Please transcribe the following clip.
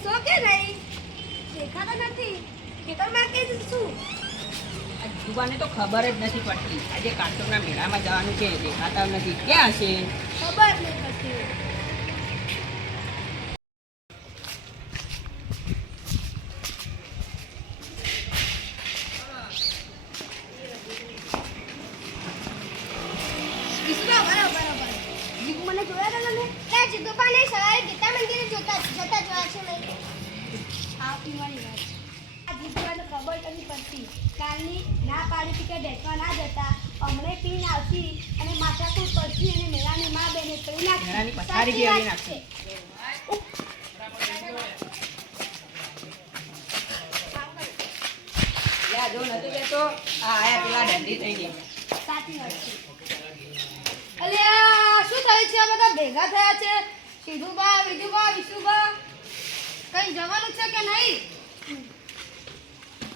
દેશો કે નહીં દેખાતા નથી ખેતરમાં કે શું જીતુબાને તો ખબર જ નથી પડતી આજે કાર્ટૂનના મેળામાં જવાનું છે દેખાતા નથી ક્યાં હશે ખબર નહીં પડતી મને જોયા હતા તમે ત્યાં જીતુબાને સવારે ગીતા મંદિરે જતા જોયા છે મેં આ પીવાની વાત આ જીતુબાને ખબર નથી પડતી કાલની ના પાડી હતી કે બેસવા ના જતા હમણે પીને આવતી અને માથાકૂટ કરતી અને મેળાની માં બેને પડી મેળાની નાખી પથારી બી આવી નાખશે યા જો નથી દેતો આ આયા પેલા ડંડી થઈ ગઈ સાચી વાત છે અલ્યા શું થાય છે આ બધા ભેગા થયા છે સીધુબા વિધુબા વિશુબા કઈ જવાનું છે કે નહીં